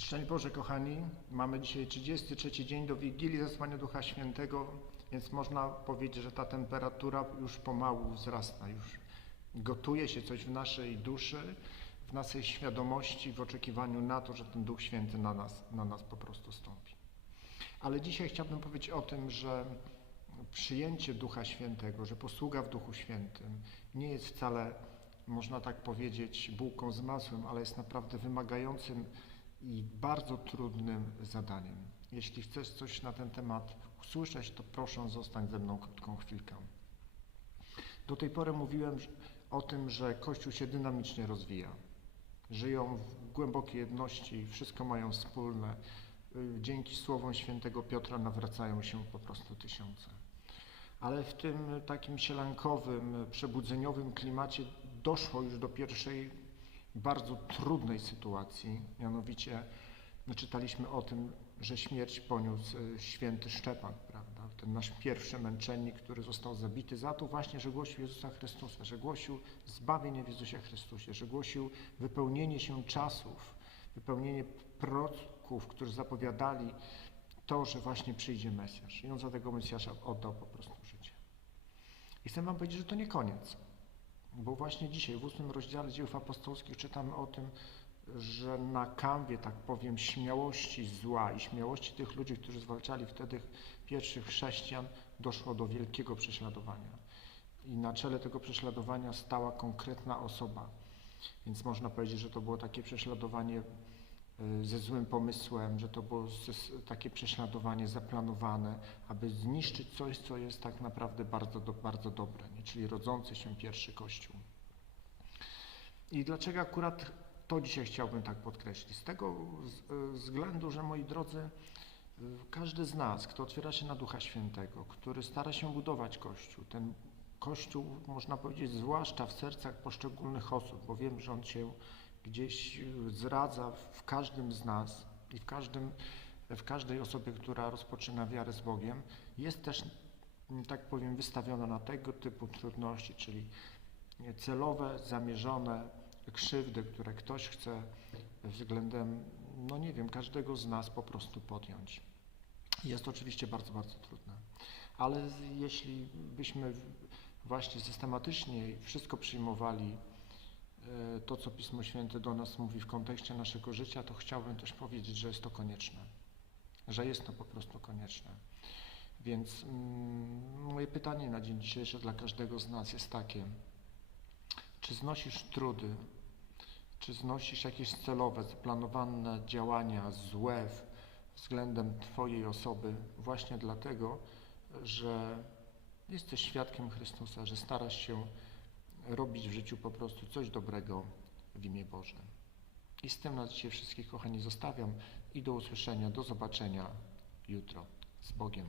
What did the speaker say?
Szczęść Boże, kochani. Mamy dzisiaj 33 dzień do Wigilii Zesłania Ducha Świętego, więc można powiedzieć, że ta temperatura już pomału wzrasta, już gotuje się coś w naszej duszy, w naszej świadomości, w oczekiwaniu na to, że ten Duch Święty na nas, na nas po prostu stąpi. Ale dzisiaj chciałbym powiedzieć o tym, że przyjęcie Ducha Świętego, że posługa w Duchu Świętym nie jest wcale, można tak powiedzieć, bułką z masłem, ale jest naprawdę wymagającym i bardzo trudnym zadaniem. Jeśli chcesz coś na ten temat usłyszeć, to proszę zostań ze mną krótką chwilkę. Do tej pory mówiłem o tym, że Kościół się dynamicznie rozwija. Żyją w głębokiej jedności, wszystko mają wspólne. Y, Dzięki słowom świętego Piotra nawracają się po prostu tysiące. Ale w tym takim sielankowym, przebudzeniowym klimacie doszło już do pierwszej bardzo trudnej sytuacji, mianowicie my czytaliśmy o tym, że śmierć poniósł y, święty Szczepan, prawda? Ten nasz pierwszy męczennik, który został zabity za to właśnie, że głosił Jezusa Chrystusa, że głosił zbawienie w Jezusie Chrystusie, że głosił wypełnienie się czasów, wypełnienie proroków, którzy zapowiadali to, że właśnie przyjdzie Mesjasz. I on za tego Mesjasza oddał po prostu życie. I chcę wam powiedzieć, że to nie koniec. Bo właśnie dzisiaj w ósmym rozdziale dziejów apostolskich czytamy o tym, że na kanwie, tak powiem, śmiałości zła i śmiałości tych ludzi, którzy zwalczali wtedy pierwszych chrześcijan, doszło do wielkiego prześladowania. I na czele tego prześladowania stała konkretna osoba. Więc można powiedzieć, że to było takie prześladowanie ze złym pomysłem, że to było takie prześladowanie zaplanowane, aby zniszczyć coś, co jest tak naprawdę bardzo, do, bardzo dobre, nie? czyli rodzący się pierwszy Kościół. I dlaczego akurat to dzisiaj chciałbym tak podkreślić? Z tego y, względu, że moi drodzy, y, każdy z nas, kto otwiera się na Ducha Świętego, który stara się budować Kościół, ten Kościół, można powiedzieć, zwłaszcza w sercach poszczególnych osób, bo wiem, że on się gdzieś zradza w każdym z nas i w, każdym, w każdej osobie, która rozpoczyna wiarę z Bogiem, jest też, m, tak powiem, wystawiona na tego typu trudności, czyli celowe, zamierzone krzywdy, które ktoś chce względem, no nie wiem, każdego z nas po prostu podjąć. Jest oczywiście bardzo, bardzo trudne. Ale jeśli byśmy właśnie systematycznie wszystko przyjmowali, to co Pismo Święte do nas mówi w kontekście naszego życia, to chciałbym też powiedzieć, że jest to konieczne. Że jest to po prostu konieczne. Więc mm, moje pytanie na dzień dzisiejszy dla każdego z nas jest takie, czy znosisz trudy, czy znosisz jakieś celowe, zaplanowane działania złe względem Twojej osoby właśnie dlatego, że jesteś świadkiem Chrystusa, że starasz się robić w życiu po prostu coś dobrego w imię Boże. I z tym na dzisiaj wszystkich, kochani, zostawiam i do usłyszenia, do zobaczenia jutro. Z Bogiem.